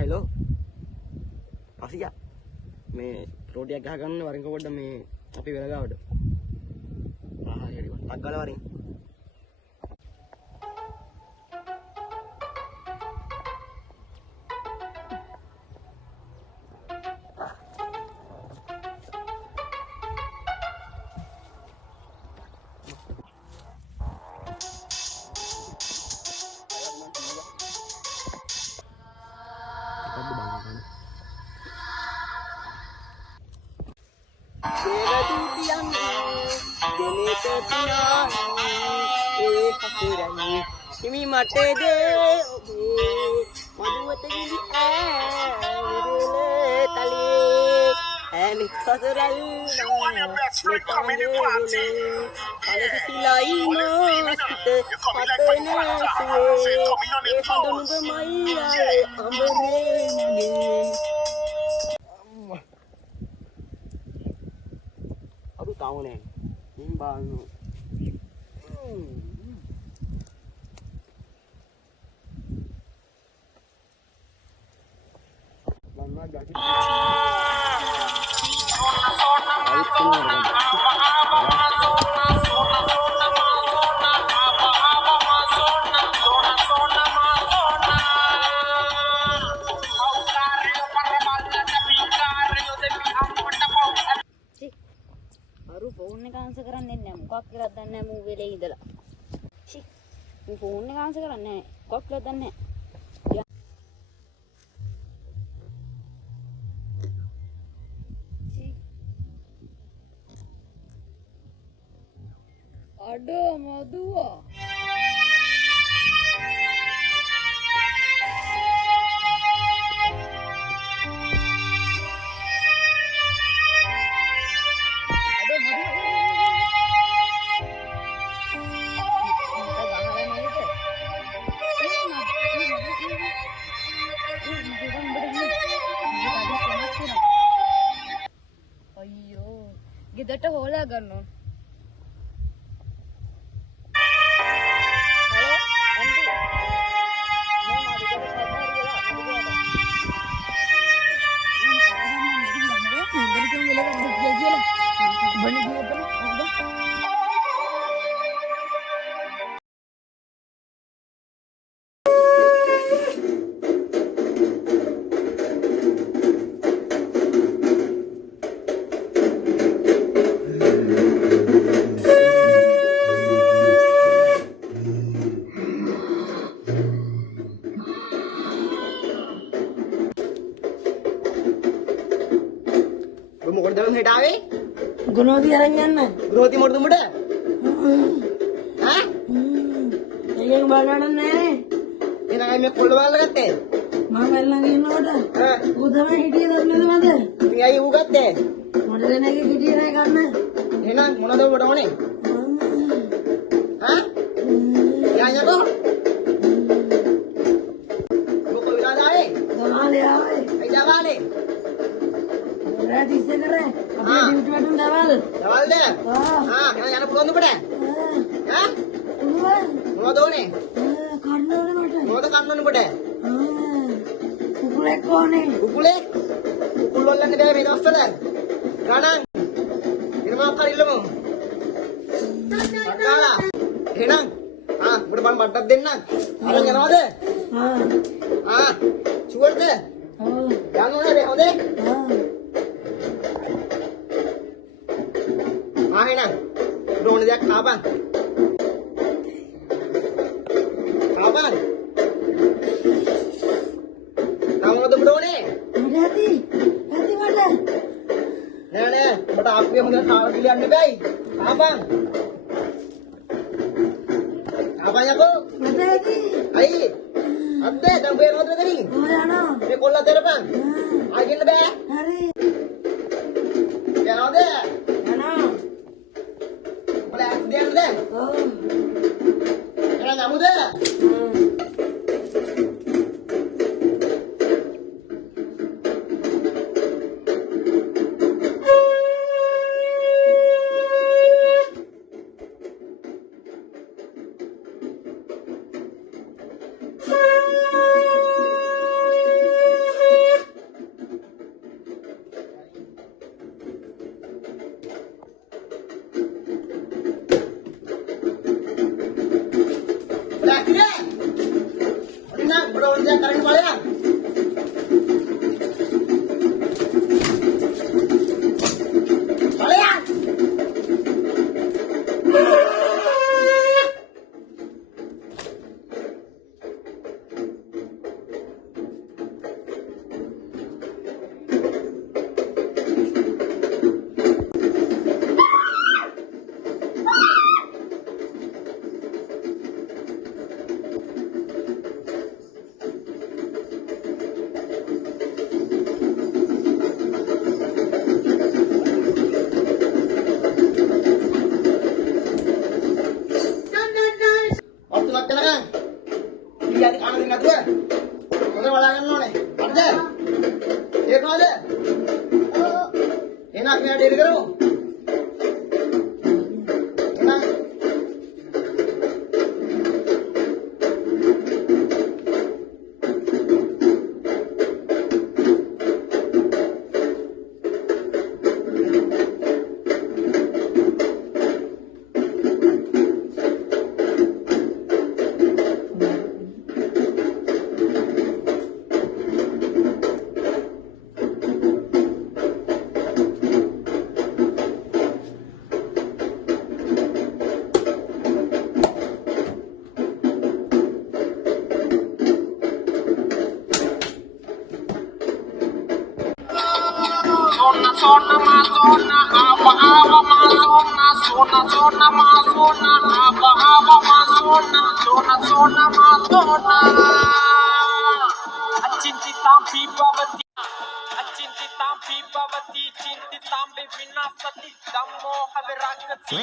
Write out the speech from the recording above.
hello. Asia. මේ රෝටියක් ගහ ගන්න වරින්ක පොඩ්ඩ මේ අපි වෙන ගාවට. හරි හරි. ටක් ගාලා වරින්. Kimi mate de madhuwata gili aarule tali ani khasural metangele ale silai no site patena suwe e hadunu maiya ambare ne aduh tahu nih nimbang phone එක ආන්සර් කරන්නේ නැහැ මොකක් කියලාද දන්නේ නැහැ මූ වෙලේ ඉඳලා චි මූ ෆෝන් එක ආන්සර් කරන්නේ නැහැ මොකක් කියලාද දන්නේ නැහැ චි අඩෝ මදුවා ගෙදරට හොලා ගන්න ඕන. හලෝ අන්ටි. මම අද ගෙදරට හදනවා කියලා අද ගියාද? මොකටද දැන් හෙට ආවේ? ගුණෝති අරන් යන්න. ගෘහති මොකටද උඹට? ඈ? ඒකෙන් බලන්න නැහැ. එනගයි මේ කොල්ල බලලා ගත්තේ. මම එල්ලන් ඉන්නකොට ඌ තමයි හිටියේ දන්නේද මන්ද? ඉතින් ඇයි ඌ ගත්තේ? මට දෙන එක හිටියේ නෑ ගන්න. එහෙනම් මොනවද ඔබට ඕනේ? ඈ? යන්නකෝ. මොකද වෙලාද ආවේ? දමාලේ ආවේ. ඇයි දමාලේ? රාත් ඉස්සේ කරේ. අපේ ඩියුටි වලට දවල්. දවල්ද? එහෙනම් යන්න පුළුවන්ද ඔබට? ඈ? පුළුවන්. මොනවද ඕනේ? කන්න ඕනේ මට. මොකද කන්න ඕනේ ඔබට? කුකුලෙක් ඕනේ. කුකුලෙක්? කුකුල් වල්ලන්නේ බෑ මේ දවස්වල. ගණන්. එනවා කරිල්ලමු. අක්කාලා. එහෙනම් ඔබට බන් බඩක් දෙන්න. අරන් යනවද? ෂුවර්ද? යන්න ඕනේ බෑ හොඳේ? එහෙනම් ඩෝන දෙයක් කාපන්. කාපන්. මොනවද ඔබට ඕනේ? ඇති මට. නෑ ඔබට ආප්පිය හොඳට කාලා පිළියන්න බෑයි. කාපන්. කාපන් යකෝ. මට ඇති. අයි. අද්දේ දැන් බේ මොකද කරන්නේ? මම යනවා. මේ කොල්ල දෙරපන්. ආයෙන්න බෑ. හරි. යනවද? යනවා. ඔබලා ඇස් දෙන්නද? ඔව්. Kena kamu deh. Dah, dia. Nak belum dia karen bayang. Bayang. Waktu nak kena. Dia di kanan dengan dia. Mana walangan lo nih? Ada. Dia kau ada. Enak ni ada dulu. Enak. Sona masona awa masona sona masona awa masona sona masona Achintitam pipavati Achintitam pipavati Chintitam vivinasati Dammo havirakati